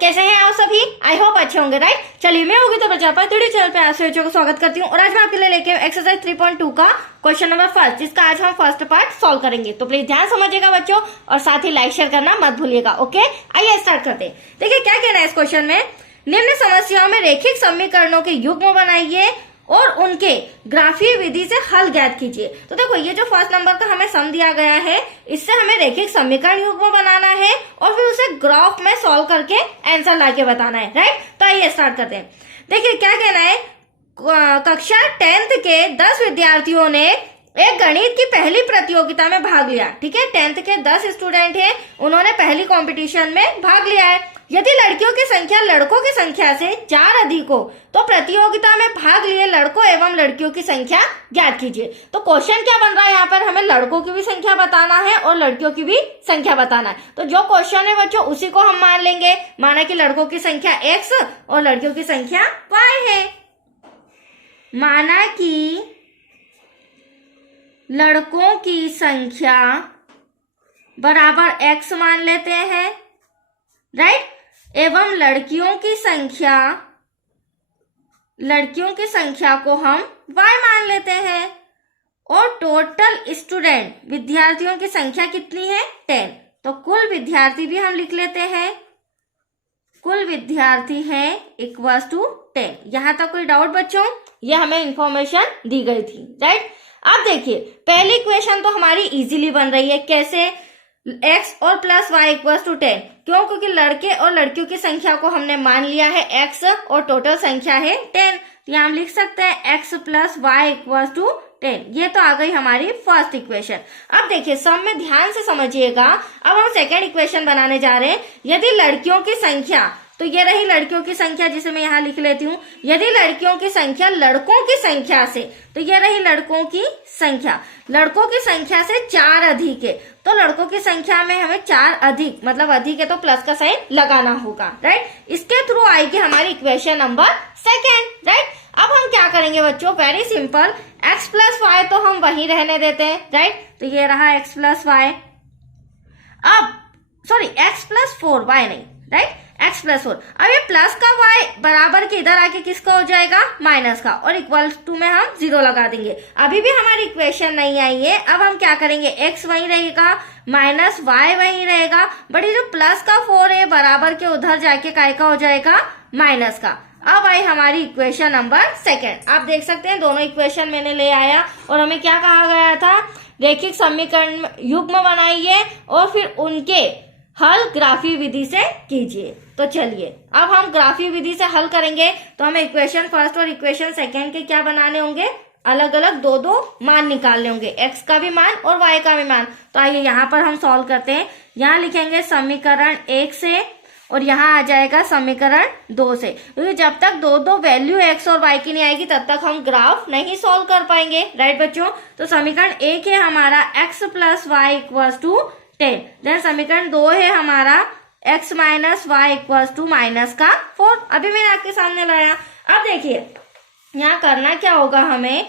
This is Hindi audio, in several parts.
कैसे हैं आप सभी? आई होप अच्छे होंगे, राइट। चलिए, मैं होगी तो प्रजापति थ्योरी चैनल पे आप सभी को स्वागत करती हूँ और आज मैं आपके लिए लेके एक्सरसाइज 3.2 का क्वेश्चन नंबर फर्स्ट, जिसका आज हम फर्स्ट पार्ट सॉल्व करेंगे। तो प्लीज ध्यान समझिएगा बच्चों और साथ ही लाइक शेयर करना मत भूलिएगा। ओके, आइए स्टार्ट करते हैं। देखिए क्या कहना है इस क्वेश्चन में। निम्न समस्याओं में रेखिक समीकरणों के युग्म बनाइए और उनके ग्राफीय विधि से हल ज्ञात कीजिए। तो देखो, ये जो फर्स्ट नंबर का हमें सम दिया गया है, इससे हमें रेखिक समीकरण युग्म बनाना है और फिर उसे ग्राफ में सॉल्व करके आंसर लाके बताना है, राइट। तो आइए स्टार्ट करते हैं। देखिए क्या कहना है। कक्षा 10th के 10 विद्यार्थियों ने एक गणित की पहली प्रतियोगिता में भाग लिया। ठीक है, 10th के 10 स्टूडेंट हैं, उन्होंने पहली कंपटीशन में भाग लिया है। यदि लड़कियों की संख्या लड़कों की संख्या से 4 अधिक हो तो प्रतियोगिता में भाग लिए लड़कों एवं लड़कियों की संख्या ज्ञात कीजिए। तो क्वेश्चन क्या बन रहा है यहाँ पर, हमें लड़कों की भी संख्या बताना है और लड़कियों की भी संख्या बताना है। तो जो क्वेश्चन है बच्चों उसी को हम मान लेंगे। माना कि लड़कों की संख्या x और लड़कियों की संख्या y है। माना कि लड़कों की संख्या बराबर x मान लेते हैं, राइट, एवं लड़कियों की संख्या को हम y मान लेते हैं और टोटल स्टूडेंट विद्यार्थियों की संख्या कितनी है 10। तो कुल विद्यार्थी भी हम लिख लेते हैं, कुल विद्यार्थी है इक्वल्स टू 10। यहां तक कोई डाउट बच्चों? ये हमें इंफॉर्मेशन दी गई थी, राइट। अब देखिए पहली इक्वेशन तो हमारी इजीली बन रही है। कैसे? x और प्लस वाई इक्वल्स टू 10। क्यों? क्योंकि लड़के और लड़कियों की संख्या को हमने मान लिया है x और टोटल संख्या है 10। तो यहाँ हम लिख सकते हैं x plus Y equals to 10। ये तो आ गई हमारी फर्स्ट इक्वेशन। अब देखिए सम में ध्यान से समझिएगा। अब हम सेकेंड इक्वेशन बनाने जा रहे हैं। यदि लड़कियों की संख्या, तो ये रही लड़कियों की संख्या जिसे मैं यहाँ लिख लेती हूँ। यदि लड़कियों की संख्या लड़कों की संख्या से, तो ये रही लड़कों की संख्या, लड़कों की संख्या से 4 अधिक है। तो लड़कों की संख्या में हमें 4 अधिक, मतलब अधिक है तो प्लस का साइन लगाना होगा, राइट। इसके थ्रू आएगी हमारी इक्वेशन नंबर सेकेंड, राइट। अब हम क्या करेंगे बच्चों? Very simple, x plus Y तो हम वहीं रहने देते हैं, राइट। तो ये रहा x प्लस वाई। अब सॉरी x प्लस 4, y नहीं, राइट, x प्लस 4। अब ये प्लस का y बराबर के इधर आके किसका हो जाएगा? माइनस का, और इक्वल टू में हम 0 लगा देंगे। अभी भी हमारी इक्वेशन नहीं आई है। अब हम क्या करेंगे? x वहीं रहेगा, माइनस y वहीं रहेगा, बट ये जो प्लस का 4 है बराबर के उधर जाके काय का हो जाएगा? माइनस का। अब आई हमारी इक्वेशन नंबर सेकेंड। आप देख सकते हैं दोनों इक्वेशन मैंने ले आया और हमें क्या कहा गया था? रेखिक समीकरण युग्म बनाइए और फिर उनके हल ग्राफीय विधि से कीजिए। तो चलिए अब हम ग्राफीय विधि से हल करेंगे। तो हमें इक्वेशन फर्स्ट और इक्वेशन सेकेंड के क्या बनाने होंगे? अलग अलग दो मान निकालने होंगे, x का भी मान और y का भी मान। तो आइए यहाँ पर हम सॉल्व करते हैं। यहाँ लिखेंगे समीकरण 1 से और यहाँ आ जाएगा समीकरण 2 से। क्योंकि जब तक दो वैल्यू x और y की नहीं आएगी तब तक हम ग्राफ नहीं सॉल्व कर पाएंगे, राइट बच्चों। तो समीकरण 1 है हमारा x plus Y equals to 10। Then समीकरण 2 है हमारा x minus Y equals to minus का 4। अभी मैंने आपके सामने लाया। अब देखिए यहाँ करना क्या होगा, हमें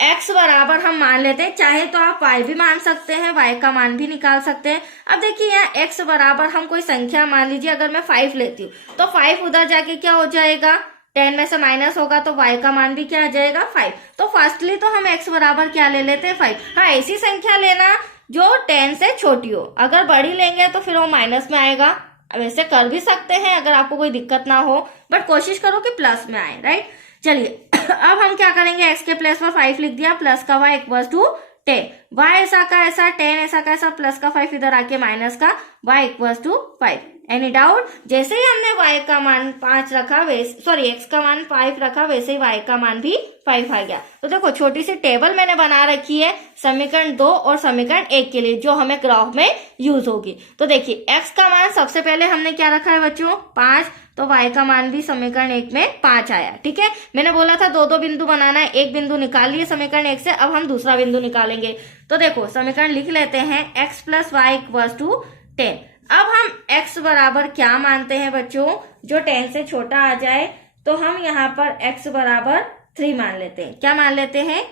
x बराबर हम मान लेते हैं, चाहे तो आप y भी मान सकते हैं, y का मान भी निकाल सकते हैं। अब देखिए यहाँ x बराबर हम कोई संख्या मान लीजिए, अगर मैं 5 लेती हूँ तो 5 उधर जाके क्या हो जाएगा? 10 में से माइनस होगा तो y का मान भी क्या आ जाएगा? 5। तो फर्स्टली तो हम x बराबर क्या ले लेते हैं? 5। हाँ, ऐसी संख्या लेना जो 10 से छोटी हो। अगर बड़ी लेंगे तो फिर वो माइनस में आएगा। अब ऐसे कर भी सकते हैं अगर आपको कोई दिक्कत ना हो, बट कोशिश करो कि प्लस में आए, राइट। चलिए अब हम क्या करेंगे? x के प्लेस पर 5 लिख दिया, प्लस का y इक्वल्स टू 10। y ऐसा का ऐसा, 10 ऐसा का ऐसा, प्लस का 5 इधर आके माइनस का y equals to 5। Any doubt? जैसे ही हमने y का मान 5 रखा, x का मान 5 रखा, वैसे ही y का मान भी 5 आ गया। तो देखो छोटी सी टेबल मैंने बना रखी है समीकरण 2 और समीकरण 1 के लिए, जो हमें ग्राफ में यूज होगी। तो देखिए x का मान सबसे पहले हमने क्या रखा है बच्चों? 5। तो y का मान भी समीकरण 1 में 5 आया। ठीक है, मैंने बोला था दो बिंदु बनाना है, एक बिंदु निकाल लिए समीकरण 1 से। अब हम दूसरा बिंदु निकालेंगे। तो देखो समीकरण लिख लेते हैं, x plus Y equals to 10। अब हम x बराबर क्या मानते हैं बच्चों? जो 10 से छोटा आ जाए। तो हम यहाँ पर x बराबर 3 मान लेते हैं। क्या मान लेते हैं?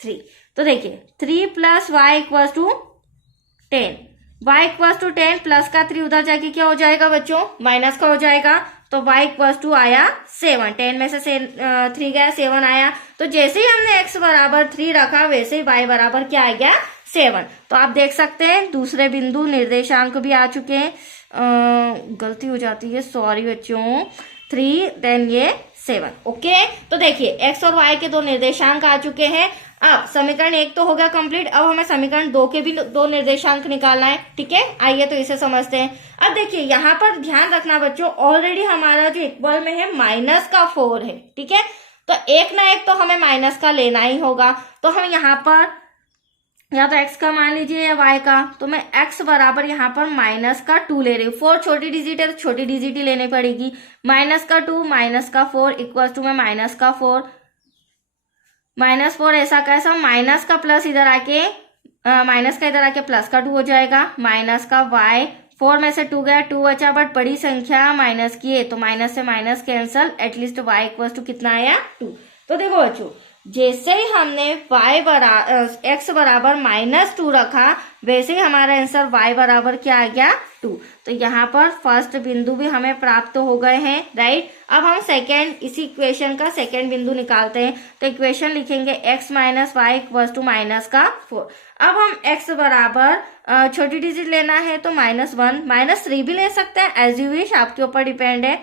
3। तो देखिए 3 plus Y equals to 10। y equal to 10 plus का 3 उधर जाके क्या हो जाएगा बच्चों, माइनस का हो जाएगा। तो y इक्वल टू आया 7, 10 में से 3 गया, 7 आया। तो जैसे ही हमने x बराबर 3 रखा वैसे ही y बराबर क्या आ गया, 7। तो आप देख सकते हैं दूसरे बिंदु निर्देशांक भी आ चुके हैं। गलती हो जाती है, सॉरी बच्चों, 3 देन ये 7। ओके, तो देखिए x और y के दो निर्देशांक आ चुके हैं। अब समीकरण 1 तो हो गया कंप्लीट, अब हमें समीकरण 2 के भी दो निर्देशांक निकालना है। ठीक है, आइए तो इसे समझते हैं। अब देखिए यहाँ पर ध्यान रखना बच्चों, ऑलरेडी हमारा जो इक्वल में है माइनस का 4 है। ठीक है, तो एक ना एक तो हमें माइनस का लेना ही होगा। तो हम यहाँ पर या तो x का मान लीजिए या y का, तो मैं x बराबर यहाँ पर माइनस का 2 ले रही हूँ। 4 छोटी डिजिट है तो छोटी डिजिट ही लेनी पड़ेगी। माइनस का 2 माइनस का 4 इक्वल टू में माइनस का 4, माइनस 4 ऐसा कैसा, माइनस का प्लस इधर आके माइनस का इधर आके प्लस का 2 हो जाएगा। माइनस का y, 4 में से 2 गया, 2 बचा, बट बड़ी संख्या माइनस की है तो माइनस से minus cancel, at least y equal to कितना आया, 2। तो देखो बच्चों, जैसे ही हमने x बराबर -2 रखा वैसे ही हमारा आंसर y बराबर क्या आ गया, 2। तो यहाँ पर फर्स्ट बिंदु भी हमें प्राप्त हो गए हैं, राइट। अब हम सेकेंड, इसी इक्वेशन का सेकेंड बिंदु निकालते हैं। तो इक्वेशन लिखेंगे x minus Y equal to -4। अब हम x बराबर छोटी डिजिट लेना है तो -1, -3 भी ले सकते हैं, एज यू विश, आपके ऊपर डिपेंड है।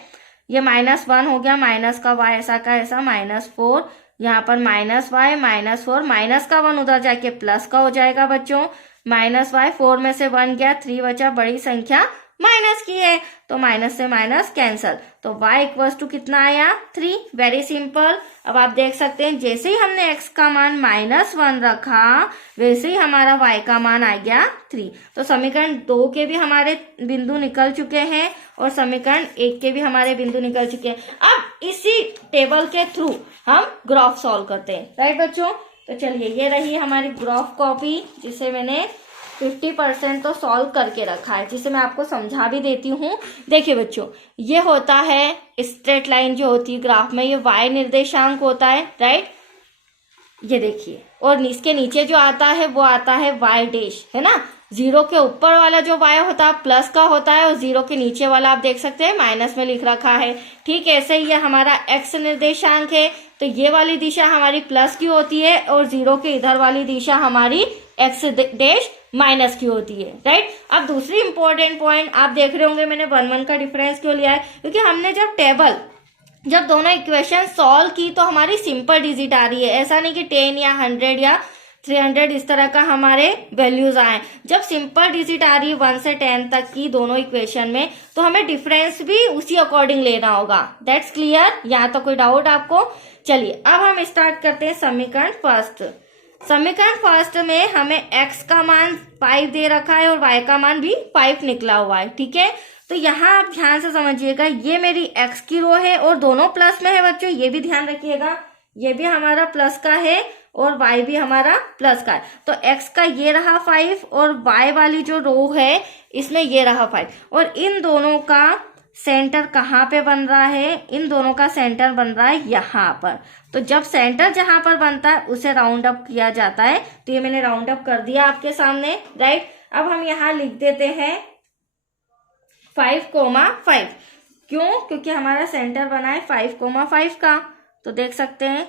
ये -1 हो गया, माइनस का y ऐसा का ऐसा, -4, यहाँ पर -y, -4, माइनस का 1 उधर जाके प्लस का हो जाएगा बच्चों। -y, 4 में से 1 गया, 3 बचा, बड़ी संख्या माइनस की है तो माइनस से माइनस कैंसल। तो y इक्वल टू कितना आया, 3। Very simple. अब आप देख सकते हैं जैसे ही हमने x का मान -1 रखा वैसे ही हमारा y का मान आ गया 3। तो समीकरण 2 के भी हमारे बिंदु निकल चुके हैं और समीकरण 1 के भी हमारे बिंदु निकल चुके हैं। अब इसी टेबल के थ्रू हम ग्राफ सॉल्व करते हैं, राइट बच्चों। तो चलिए, ये रही हमारी ग्राफ कॉपी जिसे मैंने 50% तो सॉल्व करके रखा है, जिसे मैं आपको समझा भी देती हूँ। देखिए बच्चों, ये होता है स्ट्रेट लाइन जो होती है ग्राफ में, ये y निर्देशांक होता है, राइट। ये देखिए, और इसके नीचे जो आता है वो आता है y डैश, है ना। 0 के ऊपर वाला जो y होता है प्लस का होता है और 0 के नीचे वाला आप देख सकते हैं माइनस में लिख रखा है। ठीक ऐसे ही ये हमारा x निर्देशांक है, तो ये वाली दिशा हमारी प्लस की होती है और 0 के इधर वाली दिशा हमारी x डैश माइनस की होती है, राइट। अब दूसरी इंपॉर्टेंट पॉइंट आप देख रहे होंगे मैंने 1 का डिफरेंस क्यों लिया है, क्योंकि हमने जब दोनों इक्वेशन सॉल्व की तो हमारी सिंपल डिजिट आ रही है। ऐसा नहीं कि 10 या 100 या 300 इस तरह का हमारे वैल्यूज आए। जब सिंपल डिजिट आ रही है 1 से 10 तक की दोनों इक्वेशन में, तो हमें डिफरेंस भी उसी अकॉर्डिंग लेना होगा। दैट्स क्लियर, यहाँ तो कोई डाउट आपको। चलिए अब हम स्टार्ट करते हैं समीकरण फर्स्ट। समीकरण फर्स्ट में हमें x का मान 5 दे रखा है और y का मान भी 5 निकला हुआ है, ठीक है। तो यहाँ आप ध्यान से समझिएगा, ये मेरी x की रो है और दोनों प्लस में है बच्चों, ये भी ध्यान रखिएगा। ये भी हमारा प्लस का है और y भी हमारा प्लस का है। तो x का ये रहा 5 और y वाली जो रो है इसमें ये रहा 5, और इन दोनों का सेंटर कहाँ पे बन रहा है, इन दोनों का सेंटर बन रहा है यहाँ पर। तो जब सेंटर जहां पर बनता है उसे राउंड अप किया जाता है। तो ये मैंने राउंड अप कर दिया आपके सामने, राइट। अब हम यहाँ लिख देते हैं 5,5। क्यों, क्योंकि हमारा सेंटर बना है 5,5 का। तो देख सकते हैं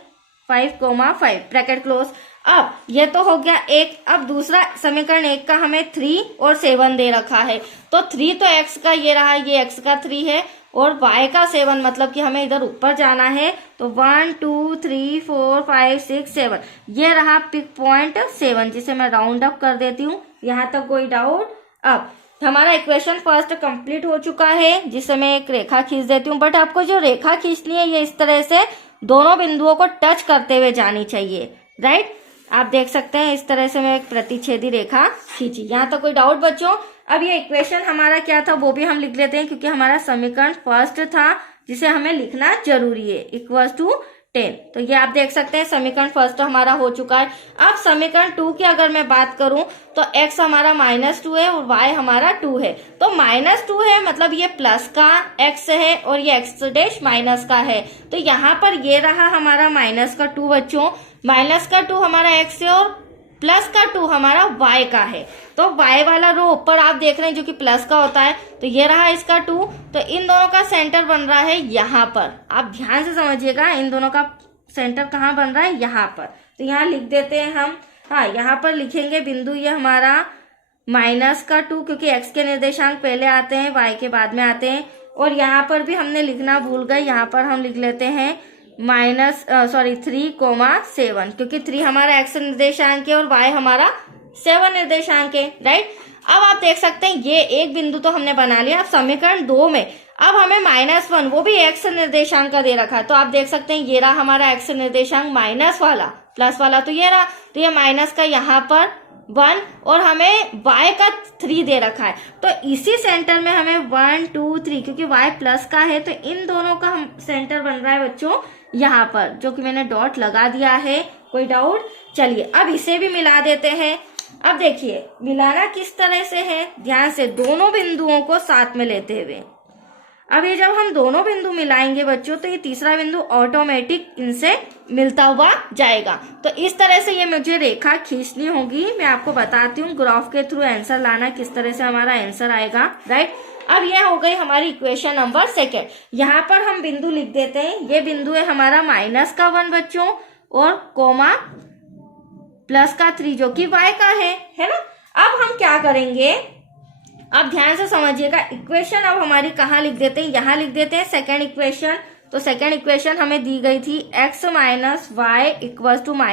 5,5 ब्रैकेट क्लोज। अब ये तो हो गया एक। अब दूसरा समीकरण 1 का हमें 3 और 7 दे रखा है। तो 3 तो x का ये रहा, ये x का 3 है और y का 7, मतलब कि हमें इधर ऊपर जाना है। तो 1 2 3 4 5 6 7 ये रहा पिक पॉइंट 7, जिसे मैं राउंड अप कर देती हूँ। यहाँ तक कोई डाउट। अब हमारा इक्वेशन फर्स्ट कंप्लीट हो चुका है, जिसे मैं एक रेखा खींच देती हूँ। बट आपको जो रेखा खींचनी है ये इस तरह से दोनों बिंदुओं को टच करते हुए जानी चाहिए, राइट। आप देख सकते हैं इस तरह से मैं एक प्रतिच्छेदी रेखा खींची। यहाँ तक कोई डाउट बच्चों। अब ये इक्वेशन हमारा क्या था वो भी हम लिख लेते हैं, क्योंकि हमारा समीकरण फर्स्ट था जिसे हमें लिखना जरूरी है, इक्वल टू 10। तो ये आप देख सकते हैं समीकरण फर्स्ट हमारा हो चुका है। अब समीकरण 2 की अगर मैं बात करूं तो x हमारा -2 है और y हमारा 2 है। तो -2 है मतलब ये प्लस का x है और ये x डैश माइनस का है। तो यहाँ पर ये रहा हमारा -2 बच्चों। -2 हमारा x है और प्लस का 2 हमारा y का है, तो y वाला रो ऊपर आप देख रहे हैं जो कि प्लस का होता है, तो ये रहा इसका 2, तो इन दोनों का सेंटर बन रहा है यहाँ पर। आप ध्यान से समझिएगा, इन दोनों का सेंटर कहाँ बन रहा है, यहाँ पर। तो यहाँ लिख देते हैं हम, हाँ यहाँ पर लिखेंगे बिंदु ये हमारा -2, क्योंकि x के निर्देशांक पहले आते हैं, y के बाद में आते हैं। और यहाँ पर भी हमने लिखना भूल गए, यहाँ पर हम लिख लेते हैं 3,7, क्योंकि 3 हमारा x निर्देशांक है और y हमारा 7 निर्देशांक है, राइट। अब आप देख सकते हैं ये एक बिंदु तो हमने बना लिया। अब समीकरण 2 में अब हमें -1, वो भी x निर्देशांक का दे रखा है, तो आप देख सकते हैं ये रहा हमारा x निर्देशांक माइनस वाला, प्लस वाला तो ये रहा, तो ये माइनस का यहाँ पर 1 और हमें y का 3 दे रखा है, तो इसी सेंटर में हमें 1 2 3, क्योंकि y प्लस का है तो इन दोनों का हम सेंटर बन रहा है बच्चों यहाँ पर, जो कि मैंने डॉट लगा दिया है। कोई डाउट? चलिए अब इसे भी मिला देते हैं। अब देखिए मिलाना किस तरह से है, ध्यान से दोनों बिंदुओं को साथ में लेते हुए। अब ये जब हम दोनों बिंदु मिलाएंगे बच्चों, तो ये तीसरा बिंदु ऑटोमेटिक इनसे मिलता हुआ जाएगा। तो इस तरह से ये मुझे रेखा खींचनी होगी। मैं आपको बताती हूँ ग्राफ के थ्रू आंसर लाना, किस तरह से हमारा आंसर आएगा, राइट। अब ये हो गई हमारी इक्वेशन नंबर 2। यहाँ पर हम बिंदु लिख देते हैं, ये बिंदु है हमारा -1 बच्चों, और कोमा +3 जो कि y का है ना। अब हम क्या करेंगे, अब ध्यान से समझिएगा, इक्वेशन अब हमारी कहाँ लिख देते हैं, यहाँ लिख देते हैं सेकंड इक्वेशन। तो सेकंड इक्वेशन हमें दी गई थी x - y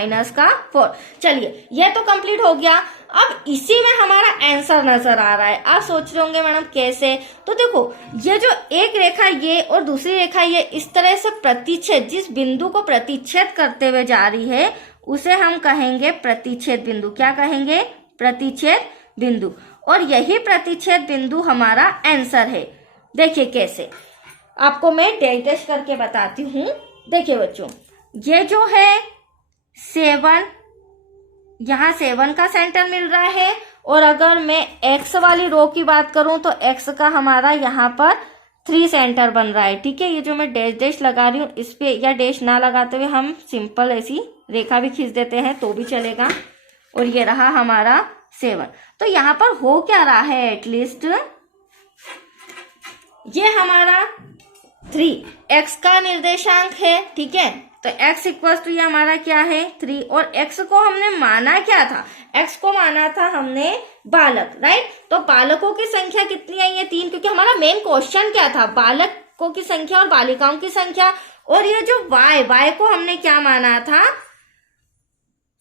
-4। चलिए ये तो कंप्लीट हो गया। अब इसी में हमारा आंसर नजर आ रहा है। आप सोच रहे होंगे मैडम कैसे, तो देखो ये जो एक रेखा ये और दूसरी रेखा ये इस तरह से प्रतिच्छेद, जिस बिंदु को प्रतिच्छेद करते हुए जा रही है उसे हम कहेंगे प्रतिच्छेद बिंदु। क्या कहेंगे? प्रतिच्छेद बिंदु। और यही प्रतिच्छेद बिंदु हमारा आंसर है। देखिए कैसे, आपको मैं डैश करके बताती हूँ। देखिए बच्चों, ये जो है 7, यहाँ 7 का सेंटर मिल रहा है, और अगर मैं x वाली रो की बात करूं तो x का हमारा यहाँ पर 3 सेंटर बन रहा है, ठीक है। ये जो मैं डैश लगा रही हूँ इस पे, या डैश ना लगाते हुए हम सिंपल ऐसी रेखा भी खींच देते हैं तो भी चलेगा। और ये रहा हमारा 7। तो यहाँ पर हो क्या रहा है, एटलीस्ट ये हमारा 3 x का निर्देशांक है, ठीक है। तो x = ये हमारा क्या है 3, और x को हमने माना क्या था, x को माना था हमने बालक, राइट। तो बालकों की संख्या कितनी आई है 3, क्योंकि हमारा मेन क्वेश्चन क्या था, बालकों की संख्या और बालिकाओं की संख्या। और ये जो y को हमने क्या माना था,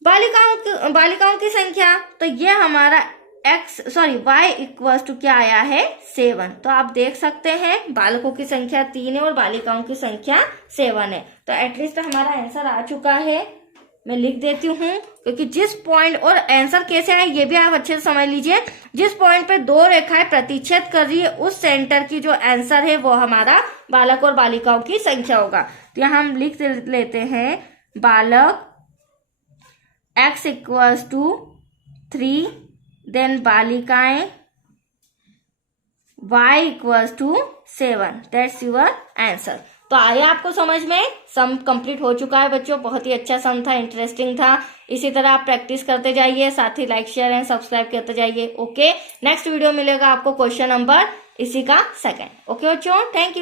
बालिकाओं की संख्या। तो ये हमारा y = क्या आया है 7। तो आप देख सकते हैं बालकों की संख्या 3 है और बालिकाओं की संख्या 7 है। तो एटलीस्ट हमारा आंसर आ चुका है। मैं लिख देती हूँ, क्योंकि जिस पॉइंट, और आंसर कैसे आए ये भी आप अच्छे से समझ लीजिए, जिस पॉइंट पे 2 रेखाएं प्रतिच्छेद कर रही है उस सेंटर की जो आंसर है वो हमारा बालक और बालिकाओं की संख्या होगा। तो यहाँ हम लिख लेते हैं बालक x = 3, देन बालिकाएं y = 7। That's your answer. तो आया आपको समझ में, सम कंप्लीट हो चुका है बच्चों। बहुत ही अच्छा सम था, इंटरेस्टिंग था। इसी तरह आप प्रैक्टिस करते जाइए, साथ ही लाइक शेयर एंड सब्सक्राइब करते जाइए। ओके, नेक्स्ट वीडियो मिलेगा आपको क्वेश्चन नंबर इसी का 2। ओके बच्चों, थैंक यू।